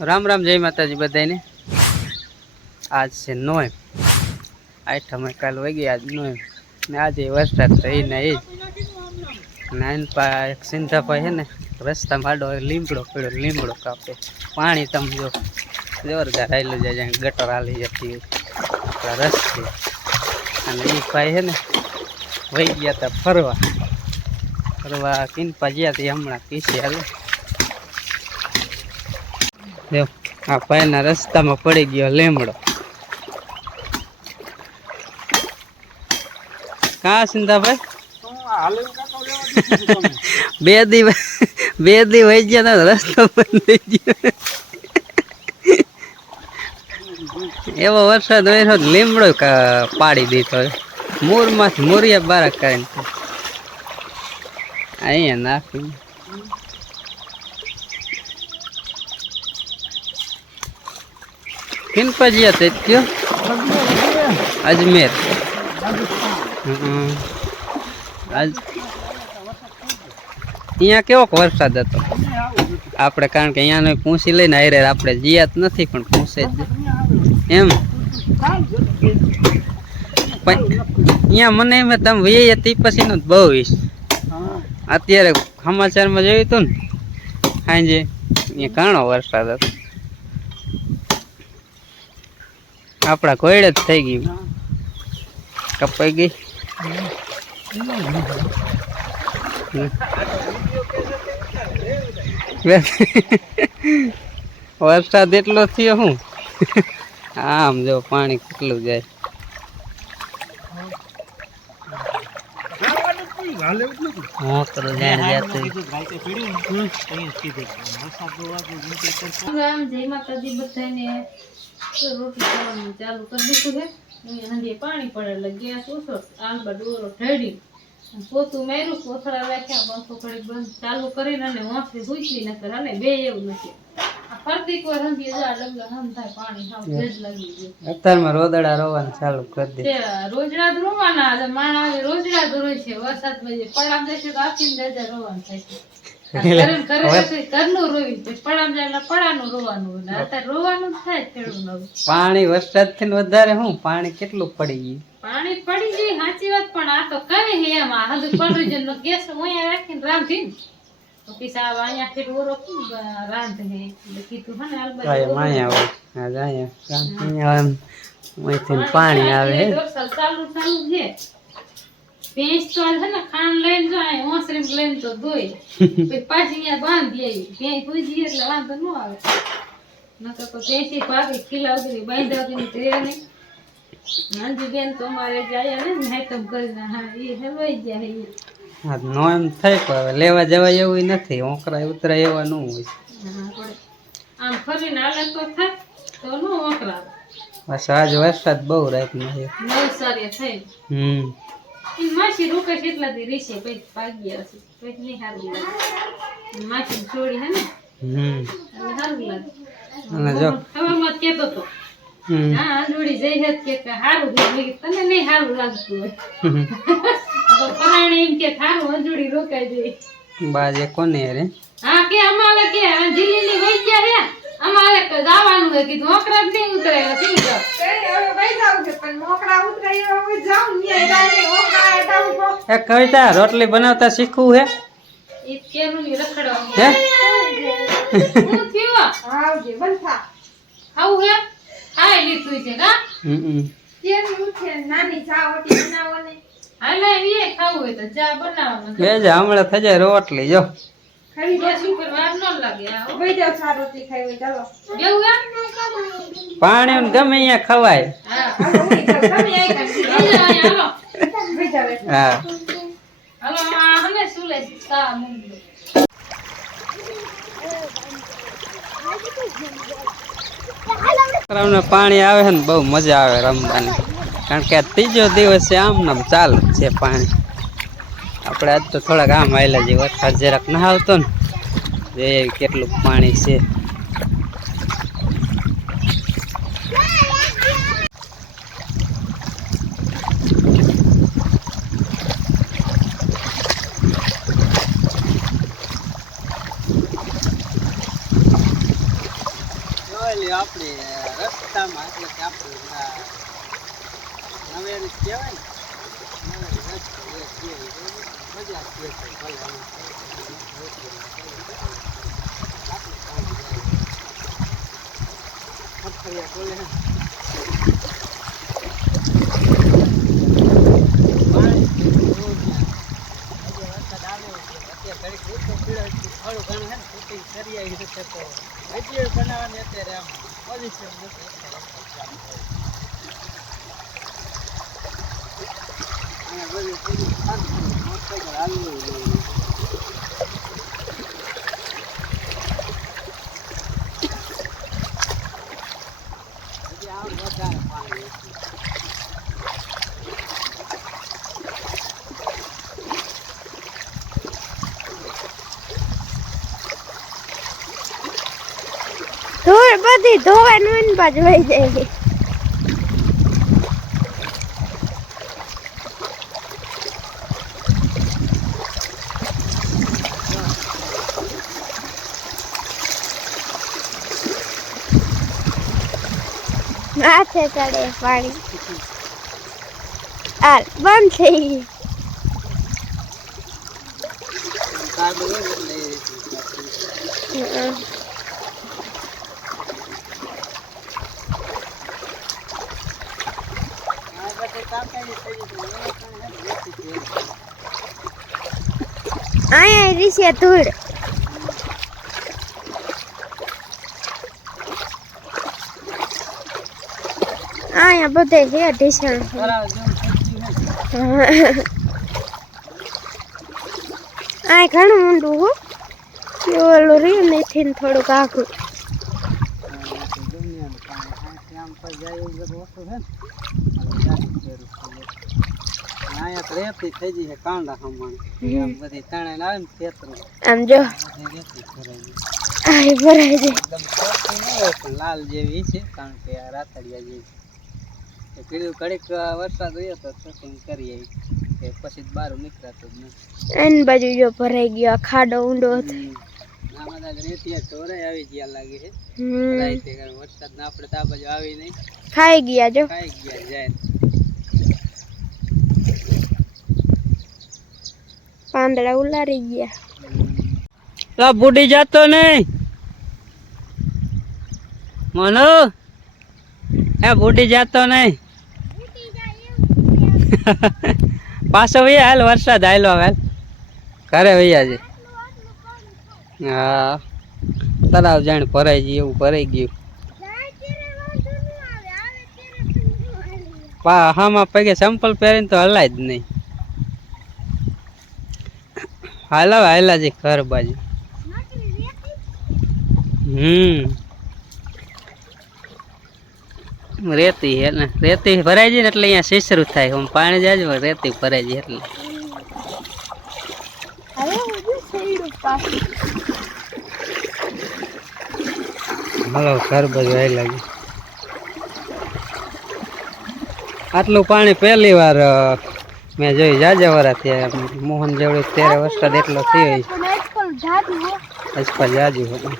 राम राम जय माताजी बधाने। आज से नोएम आठम काल वही आज नोएम ने आज वरसाद तो नहीं नाइन पा सिंधा पाई है ने रस्ता माडो लीमड़ो पड़ो लीमड़ो कापे पानी तम जो जोरदार आयलू जाए गटर आली जाती रस्ते ई पाई है ने वही गया था फरवा फरवा किन पजिया थी हमणा पीछे आवे आ पायना रस्ता में पड़ी गयो लेमड़ो। कहाँ सिंधा भाई बेदी वही गया था रस्ता बंद થઈ ગયો એવો વરસાદ હોય લીમડો પાડી દીધો મૂર માંથી મૂરિયા બારા કરીને અહીંયા નાખી किन पजिया थे क्यों अजमेर अँ केवो वरसाद हतो आपणे कारण के अँ पूछी लईने आयरे आपणे जियात नथी पण पूछे एम अँ मने में तम वे ती पछीनो बहु वीस अत्यारे समाचार में जोयुं हतुं ने सांजे अँ घणो वरसाद हतो अपना कोयड़े थी गई कपाई गई वरसाद एटलो थयो हूँ आम जो पानी કેટલું જાય हाँ तो जान जाते जय माताजी बताने रोटी खाવાનું ચાલુ કરી દીધું છે હંગે પાણી પડે એટલે ગેસ ઓછો આંબા ડોરો ઢળી પોતું માર્યું કોથળા રાખ્યા બંકો ઘડી બંધ ચાલુ કરીને અને વાંસી સૂચવી નકર અને બે એવું નથી આ ફરતી કોઈ હંગે જા ડબલા હમ થાય પાણી હાવ ભેજ લાગી ગયો અત્યારમાં રોદડા રોવાનું ચાલુ કરી દે તે રોજડા જ રોવાના આજે માણા રોજડા જ રોય છે વરસાદમાં જે પડામ દેશે તો આખી દેજે રોવાનું થાય છે पानी वरसाद थी वधारे हूँ पानी केटलू पड़ी गई पानी पड़ी गई साची बात पण आ तो कहे हे एमा हदु पड़ी जन गैस ओया राखीने रांधी तो किसा आया फिर वो रोकी रांध है लेकिन तू हने अलबत माया हो आ जाए ओथी पानी आवे है चालू चालू है पेंच तो है ना खान लेन जाए ओसरी लेन तो दोई पे पाछी या बांध दिए पेंच पूजी એટલે વાંધો ન આવે નકર તો પેંચી પાકી ખીલાવડી બાંધાવડી તે નહીં નાનજી બેન તો મારે જાય ને નાઈતમ કરીને હા ઈ હલવાઈ જાય હા નો એમ થાય પણ લેવા જવા એવું નથી ઓકરા ઉતરા એવા ન હોય આમ ફરીને આલે તો થાય તો નો ઓકરા બસ આજ વરસાદ બહુ રાતનો છે નવસારી થઈ मासी रुके કેટલા દી રીસે પછી ભાગ્યા છે પછી નહીં હારું લાગે માસી છોડી હે ને હારું લાગે અને જો હવે મત કેતો તો હા આંધોડી જઈ હેત કે હારું લાગે તને નહીં હારું લાગતું હોય તો પરાણે એમ કે હારું આંધોડી રોકાઈ જાય બાજે કોને રે હા કે અમારે કે દિલ્હીની વઈ ગયા હે અમારે તો જવાનું હે કે મોકરા જ નહીં ઉતરે નથી જાવ હવે વઈ જાવ છે પણ મોકરા ઉતરે હોય જાવ ને જાય મોકરા એટાઉ ए कविता रोटली बनावता सीखવું है ઈ કેરુની રખડવા હે હું થયો આવજે બનતા ખાવું હે આય લીધું છે કા કેરી ઉઠે નાની ચા ઓટી બનાવો ને હાલે ઈ ખાવું હોય તો ચા બનાવવાનું બે જ હમણે થઈ જાય રોટલી જો ખાલી બસ ઉપર વાર ન લાગે આવો ભાઈ જાવ ચા રોટલી ખાઈ હોય ચાલો બેવું પાણી ને ગમે અહીંયા ખવાય હા હાલો ગમે આઈ ખાઈ હાલો હા હાલો આ હને સુલે ચા મૂકી દો પાણી આવે છે ને બહુ મજા આવે રમવાની કારણ કે આ ત્રીજો દિવસ છે આમ નામ ચાલુ છે પાણી આપણે આજ તો થોડાક આમ આવેલા જે વરસાદ જરાક ના આવતો ને એ કેટલું પાણી છે રસ્તામાં એટલે કે આપણે નવેરી કહેવાય ને નવેરી રસ્તો એ મજા આવે છે ભલે અઠવાડિયા બોલે થોડું ઘણું હે ને શૂટિંગ કરી આવી રીતે તો વિડીયો બનાવવાની અત્યારે આમ પોઝિશન નથી અને બધું પૂરું મોટરસાઇકલ હાલવું જોઈએ હજી આમ વધારે પાણી હતું ધૂળ બધી ધોવાનું બાજુ વહી જાય. માથે ચડે પાણી. હાલ બંધ થઈ ગયું. કાદવ એટલે અહીંયા રીસે ધૂળ. અહીંયા બધે છે ઢીસણ. આ ઘણું ઊંડું હો. ઓલું રહ્યું નથી થોડુંક આઘું. રેતી થઈ ગઈ છે કાંડા ખમણ બધી તણે આવે ને ખેતરો આમ જો રેતી ભરાઈ આ ભરાઈ જાય. એકદમ ચોખ્ખી ન હોય પણ લાલ જેવી છે કારણ કે આ રાતડિયા જેવી પેલું ઘડીક વરસાદ હોય તો શૂટિંગ કરીએ કે પછી બહાર નીકળાતું જ નથી. એની બાજુ જો ભરાઈ ગયો ખાડો ઊંડો હતો. આમાં તો રેતી ઢોરાઈ આવી ગયા લાગે છે વરસાદ ના આપણે તો આ બાજુ આવી નહીં ખાઈ ગયા જો. ખાઈ ગયા જાય પાંદડા ઉલારી ગયા. લા બુડી જાતો નહીં મનો હે બુડી જાતો નહીં પાછો ભૈયા હાલ વરસાદ હાલો હાલ ઘરે ભૈયા છે. હા તળાવ જાણ ભરાઈ ગયું એવું ભરાઈ ગયું હામાં પગે ચંપલ પહેરીને તો હલાય જ નહીં. હાલા છે ઘર બાજુ. રેતી હે ને રેતી ભરાઈ જાય ને એટલે અહીંયા સીસરું થાય. હું પાણી જાય રેતી ભરાઈ જાય એટલે હલો ઘર બાજુ આવેલા છે. આટલું પાણી પહેલી વાર મેં જોઈ જાજા વાળા ત્યાં મોહન જેવડે ત્યારે વરસાદ એટલો થયો આજકાલ જાજુ હતું.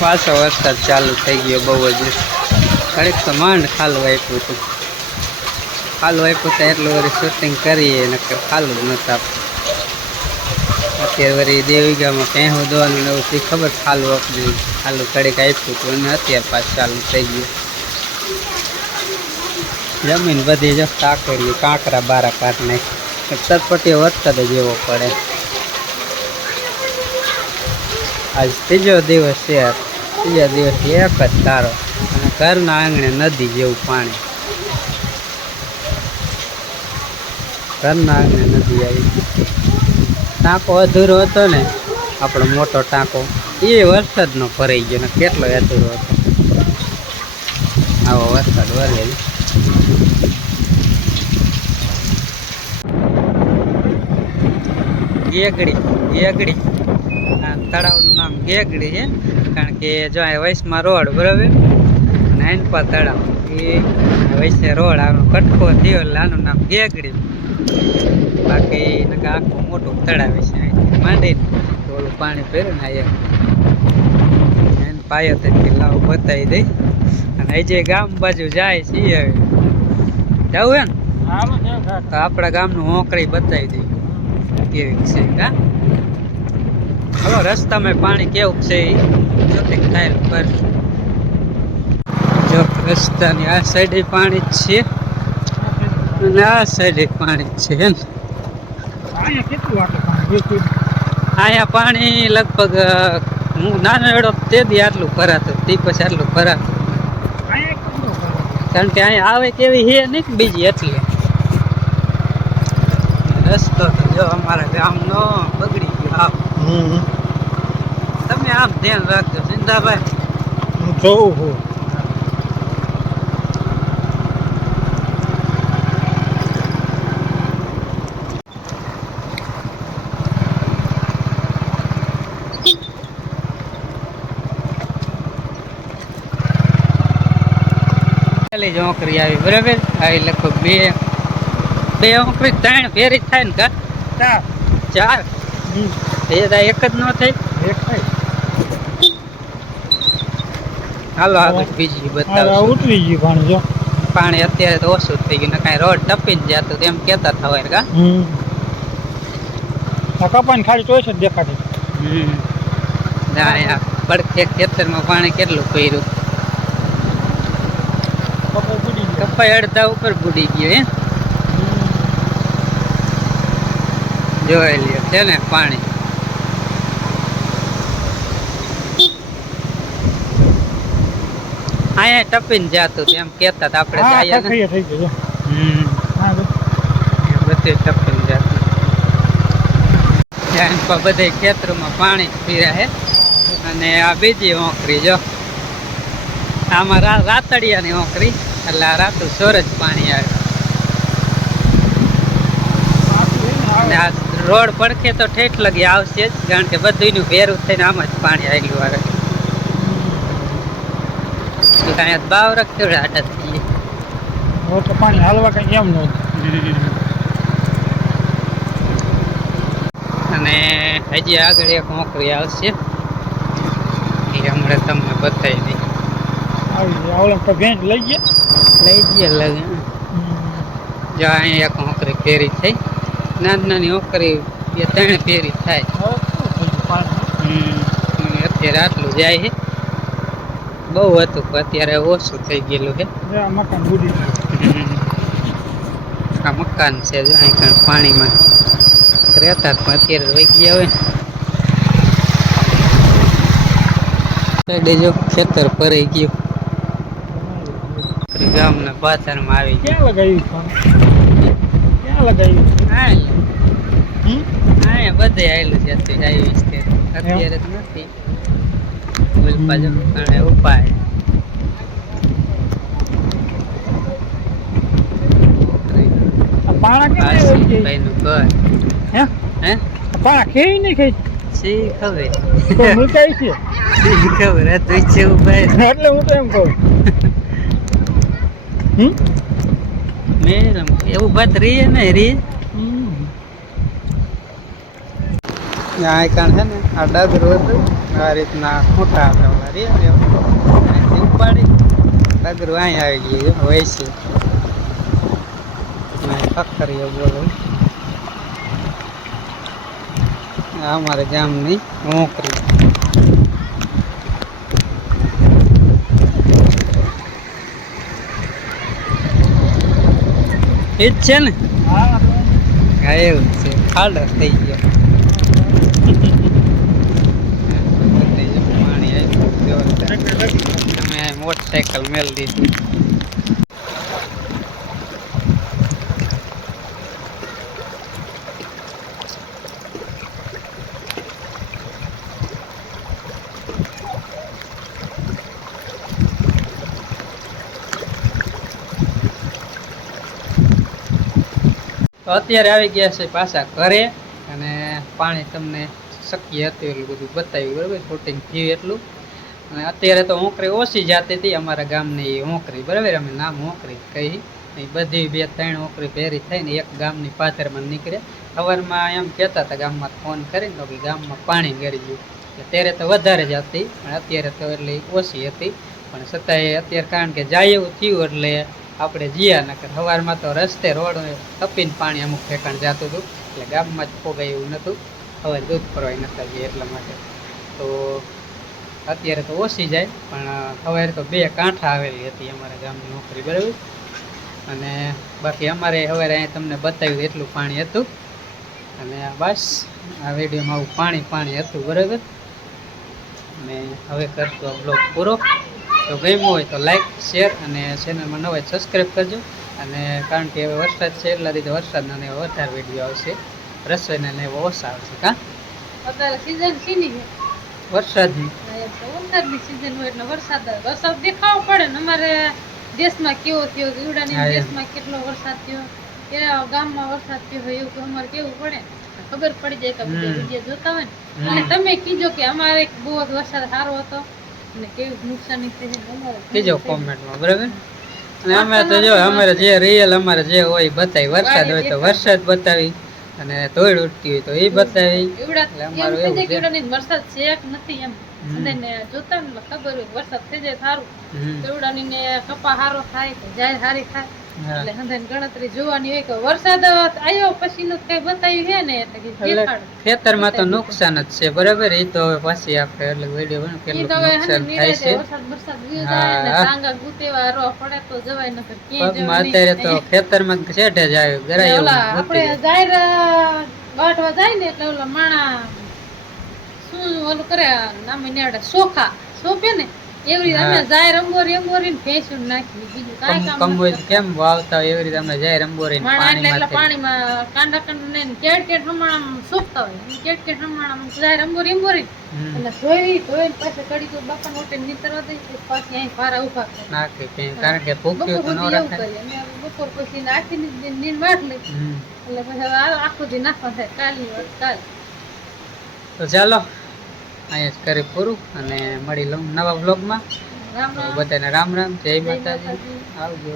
પાછો વરસાદ ચાલુ થઈ ગયો બહુ જ ઘડીક તો માંડ ખાલું આપ્યું હતું. ખાલું આપ્યું તો એટલું વળી શૂટિંગ કરીએ ને ખાલું જ નહોતું આપતું. અત્યારે વળી દેવીગામાં પહેવું દોવાનું ને એવું ખબર ખાલું આપવું ખાલું ઘડીક આપ્યું હતું અને અત્યારે પાછું ચાલુ થઈ ગયું. જમીન બધી જો કાકડી કાંકરા બારા કાઢ નાખી ચટપટીઓ વરસાદ જ એવો પડે. આજ ત્રીજો દિવસ છે. ત્રીજા દિવસથી એક જ તારો અને ઘરના આંગણે નદી જેવું પાણી. ઘરના આંગણે નદી આવી. ટાંકો અધૂરો હતો ને આપણો મોટો ટાંકો એ વરસાદનો ભરાઈ ગયો ને કેટલો અધૂરો હતો. આવો વરસાદ વરે ગેગડી આ તળાવનું નામ ગેગડી છે કારણ કે જો આ વૈશમાં રોડ બરાબર નાનપા તળાવ એ વૈશે રોડ આનો કટકો થયો એટલે આનું નામ ગેગડી બાકી આખું મોટું તળાવ છે અહીંથી માંડીને થોડું પાણી ભરે ને અહીંયા એને પાયો તેથી લાવ બતાવી દઈ અને એ જે ગામ બાજુ જાય છે હવે જવું ને તો આપણા ગામનું હોંકળી બતાવી દઈ કેવી છે હા હલો રસ્તામાં પાણી કેવું છે એ જોતી થાય પર જો રસ્તાની આ સાઈડે પાણી જ છે અને આ સાઈડે પાણી જ છે ને અહીંયા પાણી લગભગ હું નાનો એડો તે દી આટલું ભરાતું તે પછી આટલું ભરાતું કારણ કે અહીંયા આવે કેવી હે નહીં બીજી એટલે રસ્તો તો જો અમારા ગામનો બગડી ગયો આમ તમે આમ ધ્યાન રાખજો સિંધાભાઈ જોઉં હું જ ઓંકરી આવી બરાબર આવી લગભગ બે ઓંકરી 3 ફેરી થાય ને કા 4 એ એક જ ન થઈ હાલો આગળ બીજી બતાવો ઉતરી ગયું પાણી જો પાણી અત્યારે તો ઓછું થઈ ગયું ને કાંઈ રોડ ટપીને જતું એમ કેતા થવાય કા કપાની ખાલી ચોઈસ જ દેખાતી અહીંયા પડખે ખેતરમાં પાણી કેટલું કર્યું કપાઈ અડધા ઉપર બુડી ગયો હે જોઈ લ્યો છે ને પાણી અહીંયા ટપીને જાતું એમ કેતા આપણે જાય ને થઈ ગયું બધે ટપીને જાતું બધે ખેતરોમાં પાણી પીરા હે અને આ બીજી ઓંકરી જો આમાં રાતડિયાની ઓંકરી એટલે આ રાતું સોરજ પાણી આવે અને આ રોડ પડખે તો ઠેઠ લગી આવશે જ કારણ કે બધુંનું ભેરું થઈને આમ જ પાણી આવેલું આવે અહીંયા બાવરક કેવડા આટા થઈ પાણી હાલવા કઈ એમ નહોતું અને હજી આગળ એક નોકરી આવશે એ હમણાં તમને બતાવી દઈ ભેંસ લઈ ગયા લઈ જઈએ લગે જો અહીંયા એક નોકરી ફેરી થઈ નાની નાની નોકરી 2-3 ફેરી થાય અત્યારે આટલું જાય છે બહુ હતું પણ અત્યારે ઓછું થઈ ગયેલું છે મકાન બુડી આ મકાન છે જો અહીં કાંઈ પાણીમાં રહેતા પણ અત્યારે વહી ગયા હોય સાઈડે જો ખેતર ભરાઈ ગયું ગામના પાથરમાં આવી ગયું ક્યાં લગાવ્યું હા બધે આવેલું છે અત્યારે અત્યારે જ નથી બાજુ ઉપાય ભાઈનું ઘર હે પાણા ખેઈ નહીં ખાઈ સી ખબર મુલકાઈ છે ખબર હતું છે ભાઈ એટલે હું તો એમ કહું મેડમ એવું વાત રહી ને રી આ કાન છે ને આ ડગરું હતું આ રીતના મોટા હતા ઓલા રે અહીંથી ઉપાડી ડગરું અહીં આવી ગયું હોય છે ફક્કરીઓ બોલું અમારે ગામની નોકરી એ જ છે ને હા એવું છે ખાડો થઈ ગયો પાણી આવ્યું અમે મોટરસાયકલ મેળ દીધી તો અત્યારે આવી ગયા છે પાછા ઘરે અને પાણી તમને શક્ય હતું એટલું બધું બતાવ્યું બરાબર, શૂટિંગ થયું એટલું. અને અત્યારે તો હોંકરી ઓછી જાતી હતી અમારા ગામની હોંકરી બરાબર, અમે નામ હોંકરી કહી. એ બધી 2-3 હોંકરી ભેરી થઈને એક ગામની પાથરમાં નીકળે. સવારમાં એમ કહેતા હતા ગામમાં ફોન કરીને કે ગામમાં પાણી ગળી ગયું, એટલે ત્યારે તો વધારે જ હતી પણ અત્યારે તો એટલી ઓછી હતી. પણ છતાંય અત્યારે કારણ કે જાય એવું થયું એટલે આપણે જીયા નકર સવારમાં તો રસ્તે રોડ તપીને પાણી અમુક ઠેકાણ જતું હતું, એટલે ગામમાં જ પોગાય એવું નહોતું. હવે દૂધ ભરવાય નતા ગયા એટલા માટે. તો અત્યારે તો ઓછી જાય પણ સવારે તો 2 કાંઠા આવેલી હતી અમારા ગામની નોકરી બરાબર. અને બાકી અમારે સવારે અહીંયા તમને બતાવ્યું એટલું પાણી હતું. અને બસ આ વિડીયોમાં આવું પાણી હતું બરાબર. અને હવે કરતો બ્લોગ પૂરો. તો ગમ્યું હોય તો લાઈક શેર અને ચેનલમાં ન હોય સબસ્ક્રાઈબ કરજો. અને કારણ કે હવે વરસાદ છે એટલા રીતે વરસાદના ને વધારે વિડીયો આવશે, રસોઈના ને એવો ઓછા આવશે. કા અત્યારે સીઝન શીની છે? વરસાદની. વરસાદની સીઝન હોય એટલે વરસાદ દેખાવો પડે ને. અમારે દેશમાં કેવો થયો, દીવડાની દેશમાં કેટલો વરસાદ થયો, કેવા ગામમાં વરસાદ થયો હોય એવું અમારે કેવું પડે, ખબર પડી જાય કે બધા વિડીયો જોતા હોય ને. અને તમે કીજો કે અમારે બહુ વરસાદ સારો હતો અને કેવી નુકસાની થઈ છે અમારે કીજો કોમેન્ટમાં બરાબર. અને અમે તો જો અમારે જે રિયલ અમારે જે હોય બતાવી, વરસાદ હોય તો વરસાદ બતાવી અને ધોળ ઉડતી હોય તો એ બતાવી. એટલે અમારું એવું છે. વરસાદ છે કે નથી એમ બધાને જોતા ને ખબર હોય વરસાદ થઈ જાય સારું, કેવડાની ને કપા સારો થાય તો જાય સારી થાય. એટલે હંધાની ગણતરી જોવાની હોય કે વરસાદ આવ્યો પછી નું કઈ બતાવ્યું છે ને એટલે કે દેખાડો. ખેતરમાં તો નુકસાન જ છે બરાબર. એ તો હવે પછી આપણે અલગ વિડીયો બને કેટલું નુકસાન થાય છે. વરસાદ વયો જાય ને ટાંગા ગુતેવા રો પડે તો જવાય નકર ક્યાંય પગમાં અત્યારે તો ખેતરમાં શેઠે જ આવ્યું ગરાય એવું આપણે જાહેર વાટવા જાય ને એટલે ઓલા માણા શું ઓલું કરે નામે નેડા સોખા સોપે ને એવી રીતે અમે જાહેર અંબોરી ને ભેંસું નાખી, બીજું કાંઈ કામ કંબોઈ કેમ વાવતા હોય એવી રીતે અમે જાય રંબોરી પાણીમાં કાંડા ને કેટ રમાણા સોપતા હોય, કેટ રમાણા જાહેર અંબોરી એટલે ધોઈને પાછા કડી તો બાપા મોટે નીતરવા દઈ પાછી અહીં ભારા ઉભા નાખી, કારણ કે ભૂખ્યું તો ન રાખાય. બપોર પછી નાખીને નીંદ વાટ લઈ એટલે પછી આખો દી નાખવા થાય કાલની વાત કાલ. તો ચાલો અહીંયા જ કરી પૂરું અને મળી લઉં નવા વ્લોગમાં. બધાને રામ રામ, જય માતાજી, આવજો.